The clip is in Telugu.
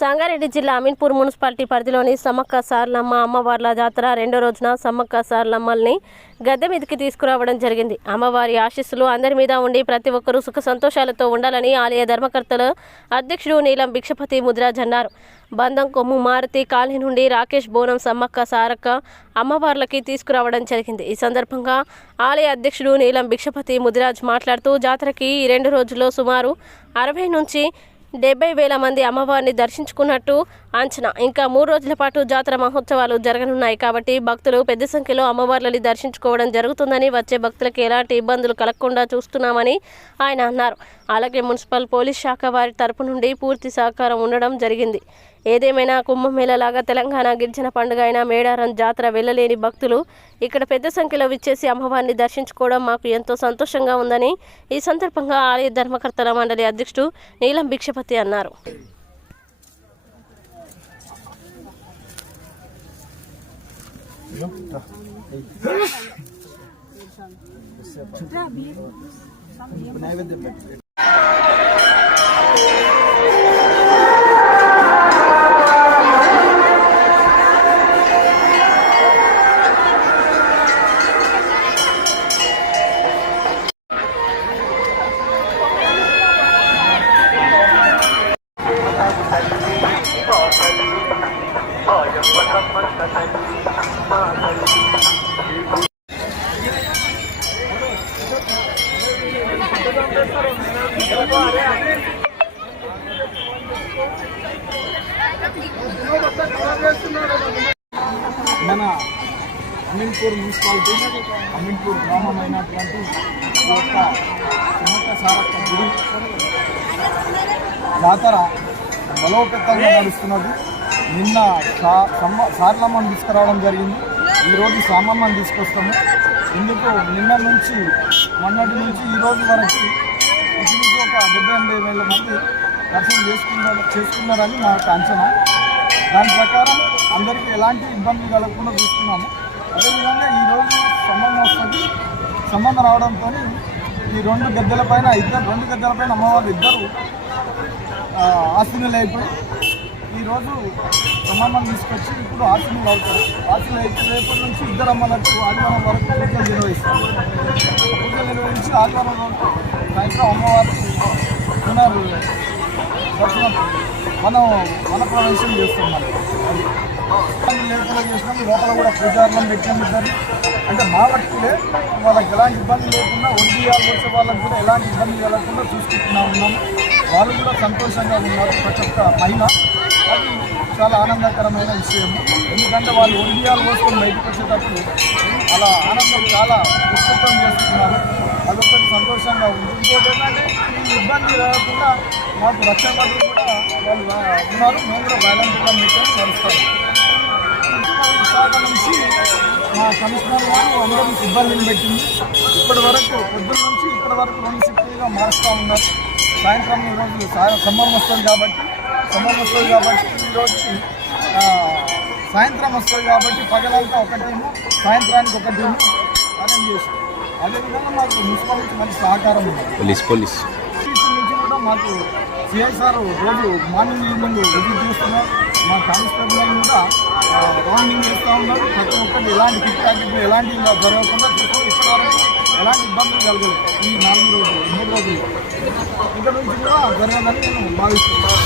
సంగారెడ్డి జిల్లా అమీన్పూర్ మున్సిపాలిటీ పరిధిలోని సమ్మక్క సార్లమ్మ అమ్మవార్ల జాతర రెండో రోజున సమ్మక్క సార్లమ్మల్ని గద్దె మీదకి తీసుకురావడం జరిగింది. అమ్మవారి ఆశీస్సులు అందరి మీద ఉండి ప్రతి ఒక్కరూ సుఖ సంతోషాలతో ఉండాలని ఆలయ ధర్మకర్తలు అధ్యక్షుడు నీలం భిక్షపతి ముద్రాజ్ అన్నారు. బంధం కొమ్ము మారుతి కాళీ నుండి రాకేష్ బోనం సమ్మక్క సారక్క అమ్మవార్లకి తీసుకురావడం జరిగింది. ఈ సందర్భంగా ఆలయ అధ్యక్షుడు నీలం భిక్షపతి ముదిరాజ్ మాట్లాడుతూ జాతరకి ఈ రెండు రోజుల్లో సుమారు అరవై నుంచి డెబ్బై వేల మంది అమ్మవారిని దర్శించుకున్నట్టు అంచనా. ఇంకా మూడు రోజుల పాటు జాతర మహోత్సవాలు జరగనున్నాయి కాబట్టి భక్తులు పెద్ద సంఖ్యలో అమ్మవార్లని దర్శించుకోవడం జరుగుతుందని వచ్చే భక్తులకు ఎలాంటి ఇబ్బందులు కలగకుండా చూస్తున్నామని ఆయన అన్నారు. అలాగే మున్సిపల్ పోలీస్ శాఖ వారి తరపు నుండి పూర్తి సహకారం ఉండడం జరిగింది. ఏదేమైనా కుంభమేళలాగా తెలంగాణ గిరిజన పండుగ అయిన మేడారం జాతర వెళ్ళలేని భక్తులు ఇక్కడ పెద్ద సంఖ్యలో విచ్చేసి అమ్మవారిని దర్శించుకోవడం మాకు ఎంతో సంతోషంగా ఉందని ఈ సందర్భంగా ఆలయ ధర్మకర్తల మండలి అధ్యక్షుడు నీలం భిక్షపతి అన్నారు. నైవేద్యం మన అమీన్పూర్ మున్సిపాలిటీ అమీన్పూర్ గ్రామం అయినటువంటి ఈ యొక్క సుమక సారక్క గుడి జాతర బలోపేతంగా నడుస్తున్నది. నిన్న సారలమ్మని తీసుకురావడం జరిగింది. ఈరోజు సామమ్మని తీసుకొస్తాము. ఇందుకు నిన్న నుంచి మొన్నటి నుంచి ఈ రోజు వరకు ఇంచుమించు ఒక డెబ్బై ఎనభై వేల మంది దర్శనం చేసుకున్నారు చేసుకున్నారని యొక్క అంచనా. దాని ప్రకారం అందరికీ ఎలాంటి ఇబ్బందులు కలగకుండా చూస్తున్నాము. అదేవిధంగా ఈరోజు సంబంధం వస్తుంది. సంబంధం రావడంతో ఈ రెండు గద్దెల పైన ఇద్దరు రెండు గద్దెల పైన అమ్మవారు ఇద్దరు ఆ, అయిపోయి ఈరోజు అమ్మమ్మని తీసుకొచ్చి ఇప్పుడు ఆశీనులు అవుతారు ఆశీనులు అయితే రేపటి నుంచి ఇద్దరు అమ్మలకు ఆదివారం వరకు పూజలు నిర్వహిస్తారు. పూజలు నిర్వహించి ఆదివారం వరకు సాయంత్రం అమ్మవారికి పునర్ దర్శనం మనం మన ప్రవేశం చేస్తున్నాం. లేకుండా చేసినాం లోపల కూడా పూజారులను పెట్టాం ఇద్దరు అంటే మా వట్టులే వాళ్ళకి ఎలాంటి ఇబ్బంది లేకుండా ఒడియాలు వచ్చే వాళ్ళకి కూడా ఎలాంటి ఇబ్బంది కలగకుండా చూసుకుంటున్నా ఉన్నాము వాళ్ళు కూడా సంతోషంగా ఉన్నారు ప్రతి ఒక్క మహిళ అది చాలా ఆనందకరమైన విషయం ఎందుకంటే వాళ్ళు ఒడియాలు పోసుకొని బయటకు వచ్చేటప్పుడు అలా ఆనందం చాలా పుష్పతం చేస్తున్నారు అదొకటి సంతోషంగా ఉంది. ఇంకోటి ఏంటంటే ఈ ఇబ్బంది రాకుండా మాకు రక్షణ కూడా వాళ్ళు ఉన్నారు మేము కూడా బ్యాలెన్స్ కూడా మీకు నడుస్తాము విశాఖ నుంచి మా కమిషనర్ గారు అందరినీ సిబ్బందిని పెట్టింది ఇప్పటి వరకు పొద్దున్న నుంచి ఇప్పటి వరకు రెండు షిఫ్ట్లుగా మారుస్తూ ఉన్నారు సాయంత్రం ఈరోజు సాయం సమ్మర్ వస్తుంది కాబట్టి సమ్మర్ వస్తుంది కాబట్టి ఈరోజు సాయంత్రం వస్తుంది కాబట్టి పగలంతా ఒక టీము సాయంత్రానికి ఒక టీము అరేంజ్ చేసి అదేవిధంగా మాకు మున్సిపాలిటీ మంచి సహకారం ఉంది పోలీస్ పోలీస్. మాకు సిఐసార్ రోజు మార్నింగ్ ఈవినింగ్ విజిట్ చేస్తున్నారు. మా కానిస్టేబుల్ కూడా ఆ, రౌండింగ్ చేస్తూ ఉన్నారు. ప్రతి ఒక్కటి ఎలాంటి కిట్ ప్యాకెట్లు ఎలాంటి జరగకుండా చూస్తూ ఇప్పటివరకు ఎలాంటి ఇబ్బందులు కలగదు ఈ నాలుగు రోజులు మూడు రోజులు. ఇక్కడ నుంచి కూడా జరగదని నేను భావిస్తున్నాను.